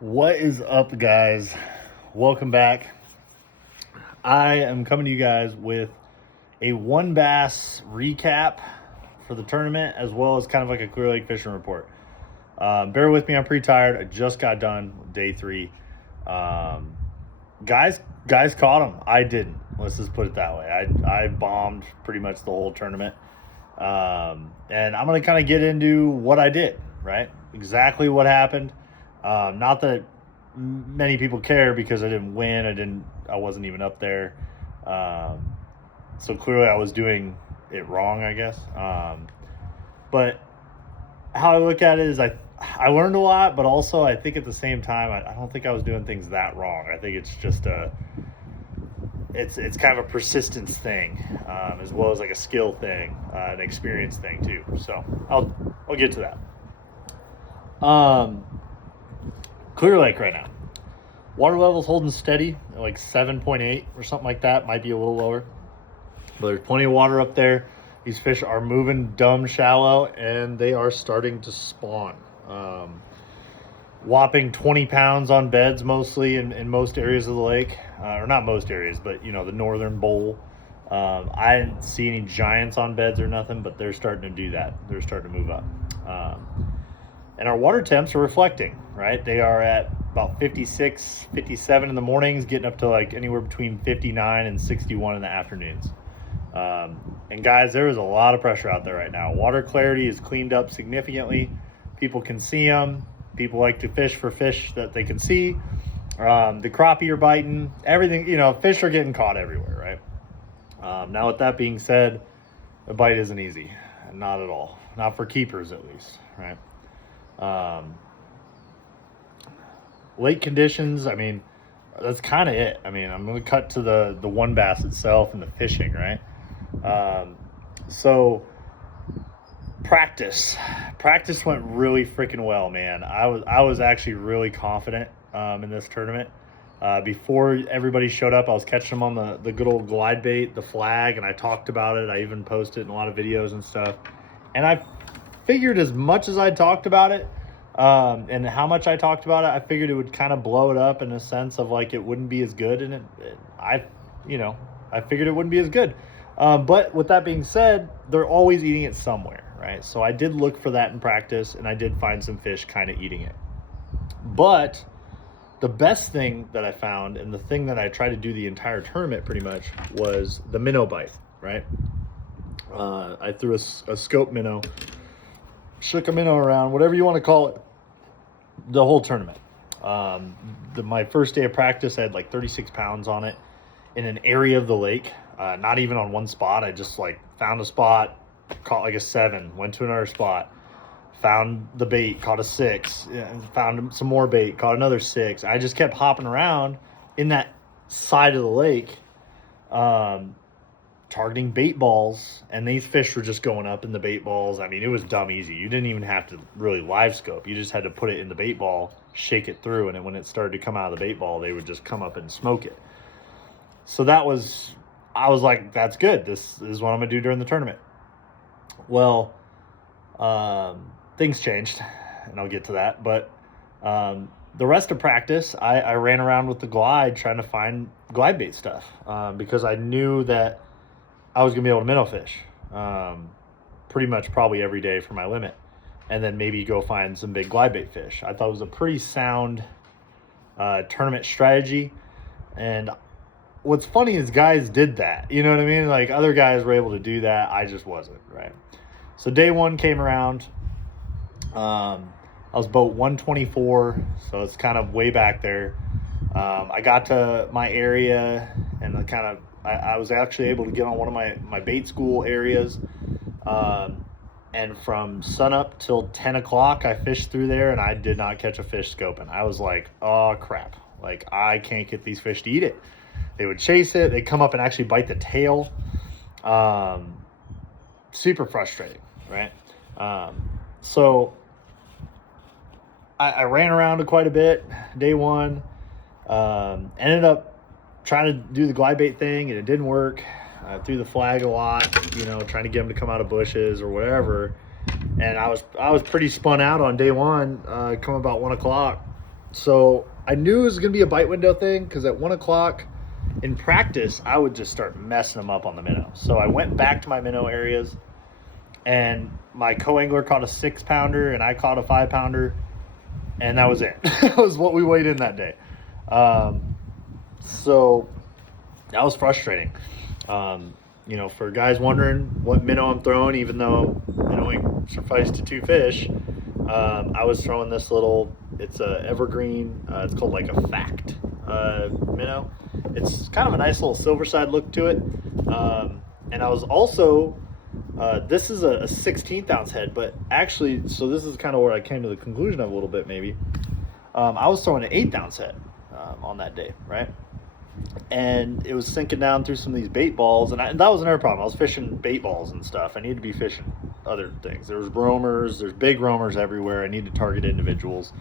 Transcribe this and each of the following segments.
What is up, guys? Welcome back. I am coming to you guys with a WON Bass recap for the tournament, as well as kind of like a Clear Lake fishing report. Bear with me, I'm pretty tired. I just got done with day 3. Guys caught them. I didn't. Let's just put it that way. I bombed pretty much the whole tournament. And I'm going to kind of get into what I did, right? Exactly what happened. Not that many people care because I didn't win. I wasn't even up there. So clearly I was doing it wrong, I guess. But how I look at it is I learned a lot, but also I think at the same time, I don't think I was doing things that wrong. I think it's just it's kind of a persistence thing, as well as like a skill thing, an experience thing too. So I'll get to that. Clear Lake right now. Water level's holding steady at like 7.8 or something like that. Might be a little lower. But there's plenty of water up there. These fish are moving dumb shallow, and they are starting to spawn. Whopping 20 pounds on beds mostly in most areas of the lake. Or not most areas, but you know, the northern bowl. I didn't see any giants on beds or nothing, but they're starting to do that. They're starting to move up. And our water temps are reflecting, right? They are at about 56, 57 in the mornings, getting up to like anywhere between 59 and 61 in the afternoons. And guys, there is a lot of pressure out there right now. Water clarity is cleaned up significantly. People can see them. People like to fish for fish that they can see. The crappie are biting. Everything, you know, fish are getting caught everywhere, right? Now, with that being said, the bite isn't easy. Not at all. Not for keepers, at least, right? Lake conditions, I mean, that's kind of it. I mean, I'm going to cut to the WON Bass itself and the fishing, right? So practice went really freaking well, man. I was actually really confident in this tournament. Before everybody showed up, I was catching them on the good old glide bait, the flag, and I talked about it. I even posted in a lot of videos and stuff. And I figured as much as I talked about it, and how much I talked about it, I figured it would kind of blow it up in a sense of like it wouldn't be as good. And I figured it wouldn't be as good. But with that being said, they're always eating it somewhere, right? So I did look for that in practice, and I did find some fish kind of eating it. But the best thing that I found, and the thing that I tried to do the entire tournament pretty much, was the minnow bite, right? I threw a scope minnow, shook a minnow around, whatever you want to call it, the whole tournament. My first day of practice, I had like 36 pounds on it in an area of the lake, not even on one spot. I just like found a spot, caught like a 7, went to another spot, found the bait, caught a 6, found some more bait, caught another 6. I just kept hopping around in that side of the lake, targeting bait balls, and these fish were just going up in the bait balls. I mean, it was dumb easy. You didn't even have to really live scope. You just had to put it in the bait ball, shake it through, and then when it started to come out of the bait ball, they would just come up and smoke it. So I was like, that's good. This is what I'm gonna do during the tournament. Well, things changed, and I'll get to that. But the rest of practice, I ran around with the glide trying to find glide bait stuff, because I knew that I was going to be able to minnow fish pretty much probably every day for my limit, and then maybe go find some big glide bait fish. I thought it was a pretty sound tournament strategy. And what's funny is guys did that. You know what I mean? Like other guys were able to do that. I just wasn't, right? So day 1 came around. I was boat 124, so it's kind of way back there. I got to my area, and I was actually able to get on one of my bait school areas. And from sunup till 10 o'clock, I fished through there, and I did not catch a fish scoping. I was like, oh crap. Like I can't get these fish to eat it. They would chase it. They'd come up and actually bite the tail. Super frustrating, right? So I ran around quite a bit day 1. Ended up trying to do the glide bait thing, and it didn't work. I threw the flag a lot, you know, trying to get them to come out of bushes or whatever. And I was pretty spun out on day 1. Come about 1 o'clock, So I knew it was going to be a bite window thing because at 1 o'clock in practice, I would just start messing them up on the minnow. So I went back to my minnow areas, and my co-angler caught a 6-pounder and I caught a 5-pounder, and that was it. That was what we weighed in that day. So that was frustrating. For guys wondering what minnow I'm throwing, even though minnowing suffice to 2 fish, I was throwing this little, it's a evergreen, it's called like a Fact minnow. It's kind of a nice little silver side look to it. And I was also, this is a 16th ounce head, but actually, so this is kind of where I came to the conclusion of a little bit maybe. I was throwing an 8th ounce head on that day, right? And it was sinking down through some of these bait balls, and that was another problem. I was fishing bait balls and stuff. I need to be fishing other things. There's roamers, there's big roamers everywhere. I need to target individuals,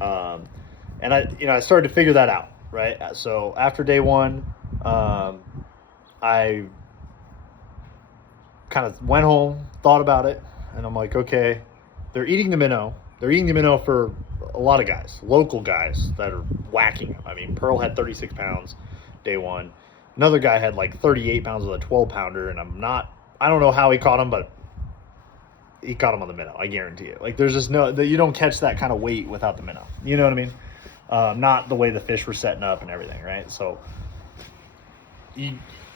and I started to figure that out, right? So after day 1, I kind of went home, thought about it, and I'm like, okay, they're eating the minnow. They're eating the minnow for a lot of guys, local guys that are whacking them. I mean, Pearl had 36 pounds day 1. Another guy had like 38 pounds with a 12-pounder, and I don't know how he caught him, but he caught him on the minnow. I guarantee you. Like, there's just you don't catch that kind of weight without the minnow. You know what I mean? Not the way the fish were setting up and everything, right? So,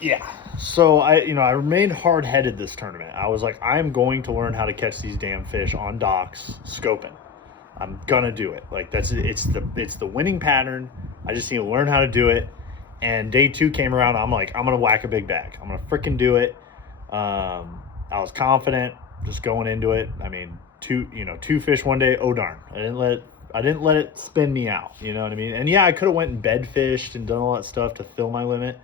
yeah. So I remained hard-headed this tournament. I was like, I'm going to learn how to catch these damn fish on docks, scoping. I'm gonna do it. Like, it's the winning pattern. I just need to learn how to do it. And day 2 came around. I'm like, I'm gonna whack a big bag. I'm gonna freaking do it. I was confident just going into it. I mean, 2 fish one day. Oh darn! I didn't let it spin me out. You know what I mean? And yeah, I could have went and bed fished and done all that stuff to fill my limit.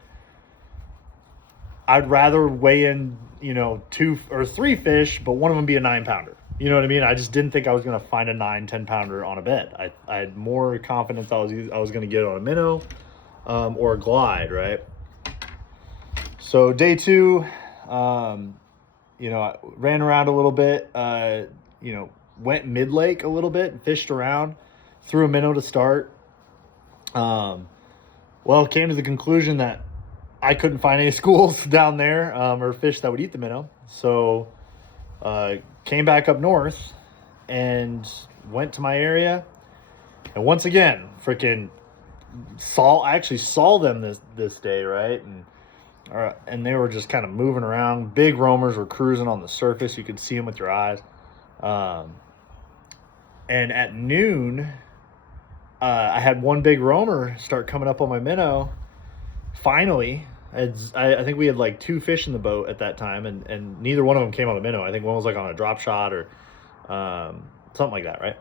I'd rather weigh in 2 or 3 fish, but one of them be a 9-pounder. You know what I mean? I just didn't think I was going to find a 9-10-pounder on a bed. I had more confidence I was going to get it on a minnow or a glide, right? So day 2, I ran around a little bit, went mid-lake a little bit and fished around, threw a minnow to start. Came to the conclusion that I couldn't find any schools down there or fish that would eat the minnow. So came back up north and went to my area. And once again, freaking I actually saw them this day, right? And they were just kind of moving around. Big roamers were cruising on the surface. You could see them with your eyes. And at noon, I had one big roamer start coming up on my minnow. Finally, I think we had like 2 fish in the boat at that time, and neither one of them came on the minnow. I think one was like on a drop shot or something like that, right?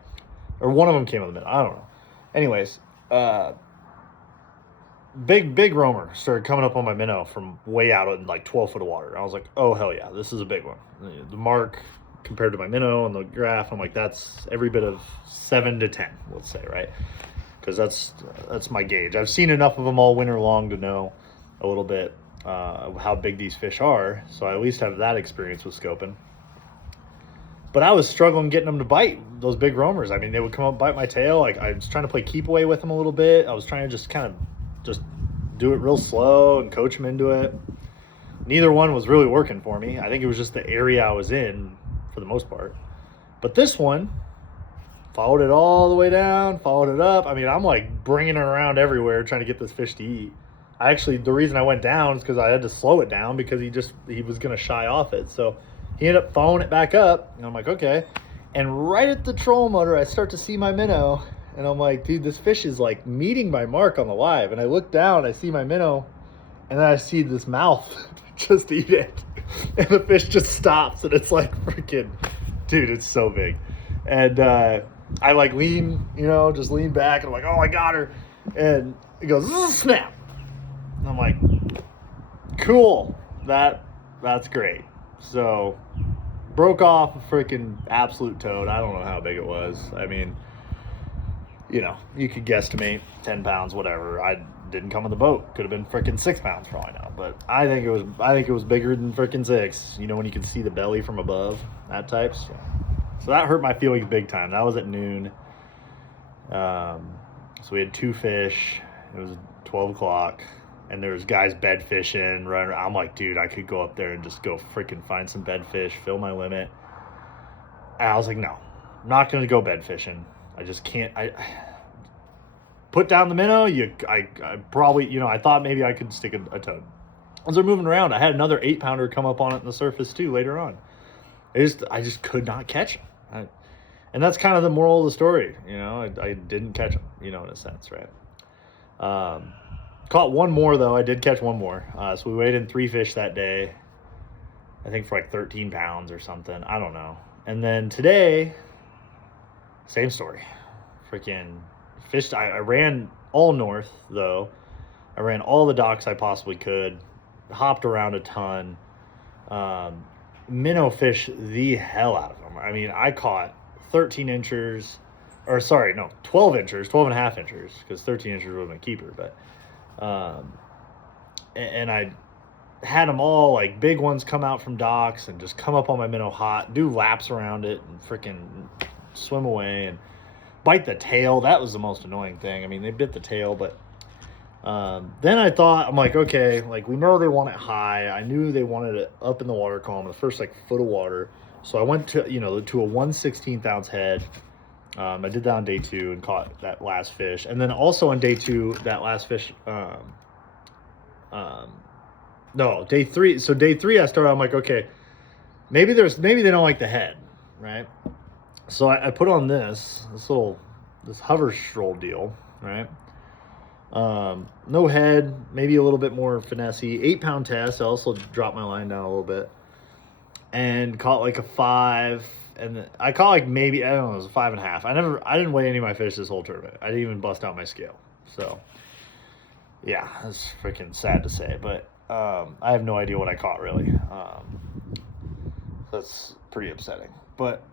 Or one of them came on the minnow. I don't know. Anyways, big roamer started coming up on my minnow from way out in like 12 foot of water. I was like, oh, hell yeah, this is a big one. The mark compared to my minnow on the graph, I'm like, that's every bit of 7 to 10, let's say, right? Because that's my gauge. I've seen enough of them all winter long to know a little bit how big these fish are, so I at least have that experience with scoping. But I was struggling getting them to bite those big roamers. I mean, they would come up, bite my tail. Like, I was trying to play keep away with them a little bit. I was trying to just do it real slow and coach them into it. Neither one was really working for me. I think it was just the area I was in for the most part. But this one followed it all the way down, followed it up. I mean, I'm like bringing it around everywhere trying to get this fish to eat. The reason I went down is because I had to slow it down because he was going to shy off it. So he ended up following it back up, and I'm like, okay. And right at the trolling motor, I start to see my minnow, and I'm like, dude, this fish is like meeting my mark on the live. And I look down, I see my minnow, and then I see this mouth just eat it. And the fish just stops, and it's like freaking, dude, it's so big. And I like lean back, and I'm like, oh, I got her. And it goes, snap. And I'm like, cool, that's great. So broke off a freaking absolute toad. I don't know how big it was. I mean, you could guesstimate 10 pounds, whatever. I didn't come in the boat. Could have been freaking 6 pounds for all I know. But I think it was bigger than freaking 6. When you can see the belly from above, that type. So that hurt my feelings big time. That was at noon. So we had 2 fish. It was 12 o'clock, and there was guys bed fishing, running around. I'm like, dude, I could go up there and just go freaking find some bed fish, fill my limit. And I was like, no, I'm not going to go bed fishing. I just can't. I put down the minnow. I probably, I thought maybe I could stick a toad. As they're moving around, I had another 8-pounder come up on it in the surface too later on. I just could not catch him. And that's kind of the moral of the story. I didn't catch him, in a sense, right? Caught one more, though. I did catch one more. So we weighed in 3 fish that day, I think for like 13 pounds or something. I don't know. And then today, same story. Freaking fished. I ran all north, though. I ran all the docks I possibly could. Hopped around a ton. Minnow fish the hell out of them. I mean, I caught 12 inchers, 12 and a half inchers, because 13 inchers would have been a keeper, but and I had them all, like, big ones come out from docks and just come up on my minnow hot, do laps around it and freaking swim away and bite the tail. That was the most annoying thing. I mean, they bit the tail, but then I thought, I'm like, okay, like, we know they want it high. I knew they wanted it up in the water column, the first like foot of water. So I went to, to a 1/16 ounce head. I did that on day 2 and caught that last fish. And then also on day 2, that last fish, no, day 3. So day 3, I started, I'm like, okay, maybe they don't like the head, right? So I put on this hover stroll deal, right? No head, maybe a little bit more finessey, 8-pound test. I also dropped my line down a little bit and caught like a 5. And I caught like maybe, I don't know, it was a 5.5. I didn't weigh any of my fish this whole tournament. I didn't even bust out my scale. So yeah, that's freaking sad to say, but I have no idea what I caught really. That's pretty upsetting. But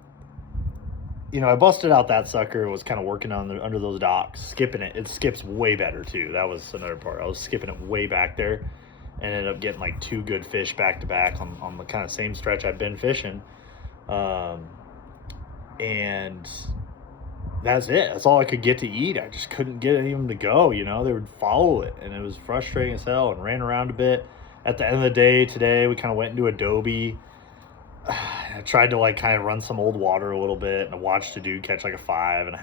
I busted out that sucker, was kind of working under those docks, skipping it. It skips way better too. That was another part. I was skipping it way back there and ended up getting like 2 good fish back to back on the kind of same stretch I've been fishing. And that's it. That's all I could get to eat. I just couldn't get any of them to go. They would follow it, and it was frustrating as hell, and ran around a bit. At the end of the day today, we kind of went into Adobe. I tried to like kind of run some old water a little bit, and I watched a dude catch like a 5.5, and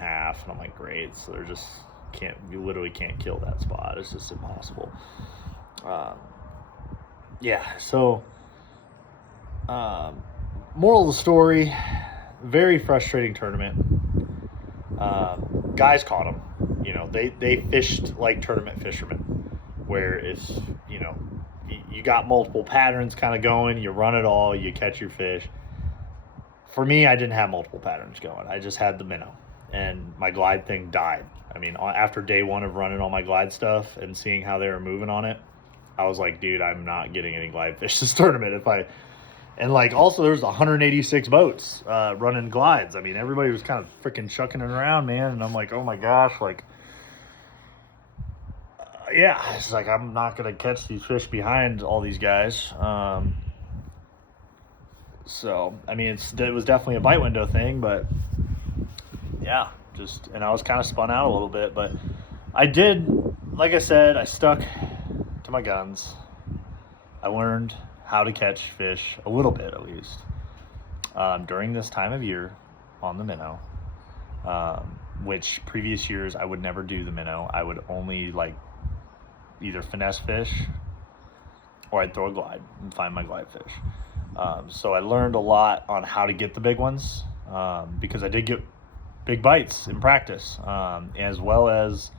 I'm like, great. So you literally can't kill that spot. It's just impossible. Yeah. So, moral of the story, very frustrating tournament. Guys caught them. They fished like tournament fishermen, where if you got multiple patterns kind of going, you run it all, you catch your fish. For me, I didn't have multiple patterns going. I just had the minnow, and my glide thing died. I mean, after day 1 of running all my glide stuff and seeing how they were moving on it, I was like, dude, I'm not getting any glide fish this tournament. And like, also there's 186 boats running glides. I mean, everybody was kind of freaking chucking it around, man. And I'm like, oh my gosh, like, yeah, it's like, I'm not going to catch these fish behind all these guys. So, I mean, it was definitely a bite window thing, but yeah, and I was kind of spun out a little bit, but I did, like I said, I stuck to my guns. I learned how to catch fish a little bit, at least, during this time of year on the minnow, which previous years I would never do the minnow. I would only like either finesse fish or I'd throw a glide and find my glide fish. So I learned a lot on how to get the big ones, because I did get big bites in practice, as well as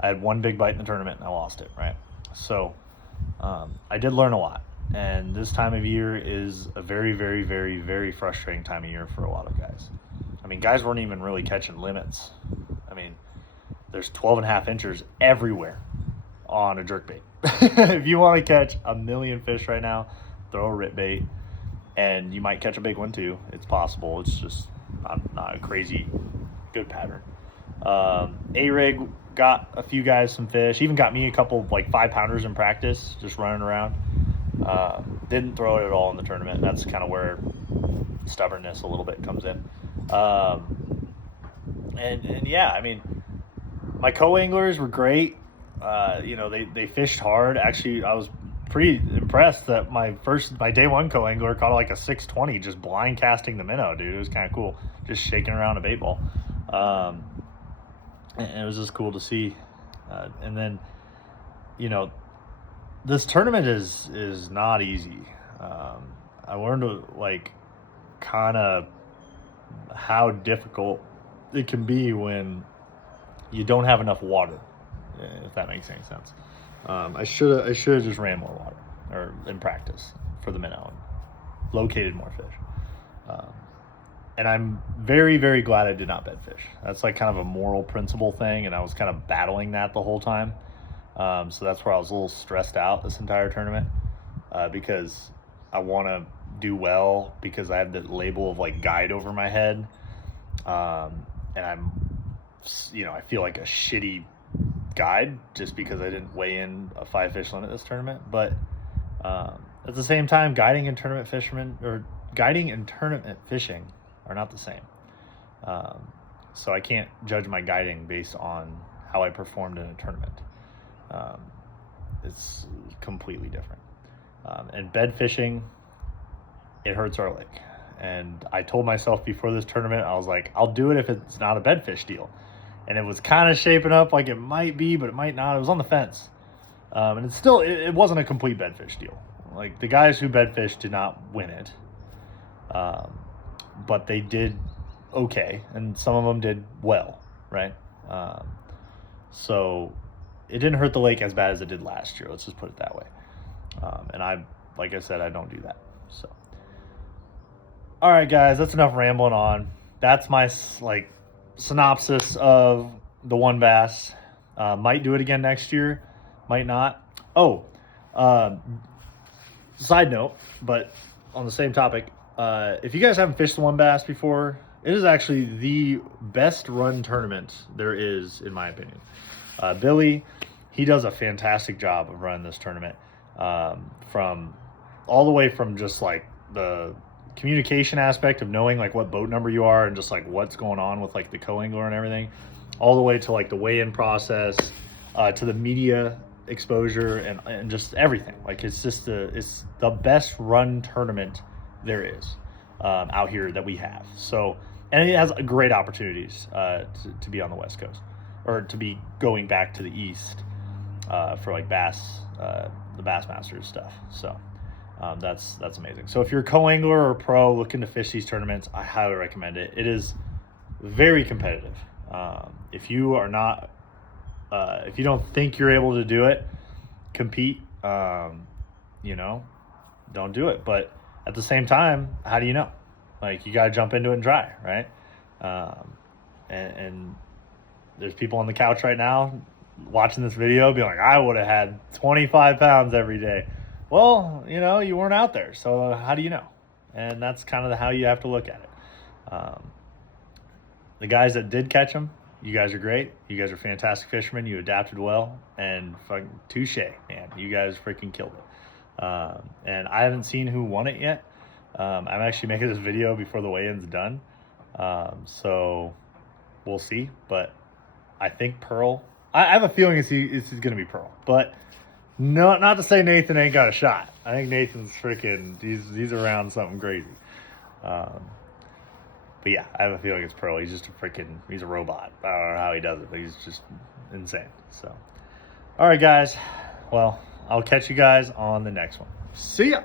I had one big bite in the tournament and I lost it, right? So I did learn a lot. And this time of year is a very, very, very, very frustrating time of year for a lot of guys. I mean, guys weren't even really catching limits. I mean, there's 12.5 inchers everywhere on a jerkbait. If you want to catch a million fish right now, throw a rip bait, and you might catch a big one too. It's possible. It's just not a crazy good pattern. A-Rig got a few guys some fish. Even got me a couple like 5-pounders in practice, just running around. Didn't throw it at all in the tournament. That's kind of where stubbornness a little bit comes in. And yeah, I mean, My co-anglers were great. You know, they fished hard. Actually, I was pretty impressed that my day one co-angler caught like a 620 just blind casting the minnow, dude. It was kind of cool, just shaking around a bait ball. And it was just cool to see. And then, you know, this tournament is not easy. I learned to like kind of how difficult it can be when you don't have enough water, if that makes any sense. I should have just ran more water or in practice for the minnow and located more fish. And I'm very, very glad I did not bed fish. That's like kind of a moral principle thing, and I was kind of battling that the whole time. So that's where I was a little stressed out this entire tournament, because I want to do well, because I have the label of like guide over my head. And I'm, you know, I feel like a shitty guide just because I didn't weigh in a 5 fish limit this tournament. But at the same time, guiding and tournament fishing are not the same. So I can't judge my guiding based on how I performed in a tournament. It's completely different. And bed fishing, it hurts our lake. And I told myself before this tournament, I was like, I'll do it if it's not a bedfish deal. And it was kind of shaping up like it might be, but it might not. It was on the fence. And it wasn't a complete bedfish deal. Like, the guys who bedfish did not win it. But they did okay. And some of them did well, right? So it didn't hurt the lake as bad as it did last year. Let's just put it that way. And like I said, I don't do that. So, all right, guys, that's enough rambling on. That's my synopsis of the WON Bass. Might do it again next year, might not. Oh, side note, but on the same topic, if you guys haven't fished the WON Bass before, it is actually the best run tournament there is, in my opinion. Billy, he does a fantastic job of running this tournament, from all the way from just like the communication aspect of knowing like what boat number you are and just like what's going on with like the co-angler and everything, all the way to like the weigh-in process, to the media exposure and just everything. Like, it's the best run tournament there is out here that we have. So, and it has great opportunities to be on the West Coast, or to be going back to the East for like the Bassmasters stuff. So that's amazing. So if you're a co-angler or pro looking to fish these tournaments, I highly recommend it. It is very competitive. If you are not, if you don't think you're able to do it, compete, you know, don't do it. But at the same time, how do you know? Like, you got to jump into it and try, right? And there's people on the couch right now watching this video being like, I would have had 25 pounds every day. Well, you know, you weren't out there, so how do you know? And that's kind of how you have to look at it. The guys that did catch them, you guys are great. You guys are fantastic fishermen. You adapted well, and fucking touche, man. You guys freaking killed it. And I haven't seen who won it yet. I'm actually making this video before the weigh-in's done. So we'll see. But I think Pearl, I have a feeling it's going to be Pearl. But no, not to say Nathan ain't got a shot. I think Nathan's freaking, he's around something crazy. But yeah, I have a feeling it's Pearl. He's just he's a robot. I don't know how he does it, but he's just insane. So, all right, guys. Well, I'll catch you guys on the next one. See ya.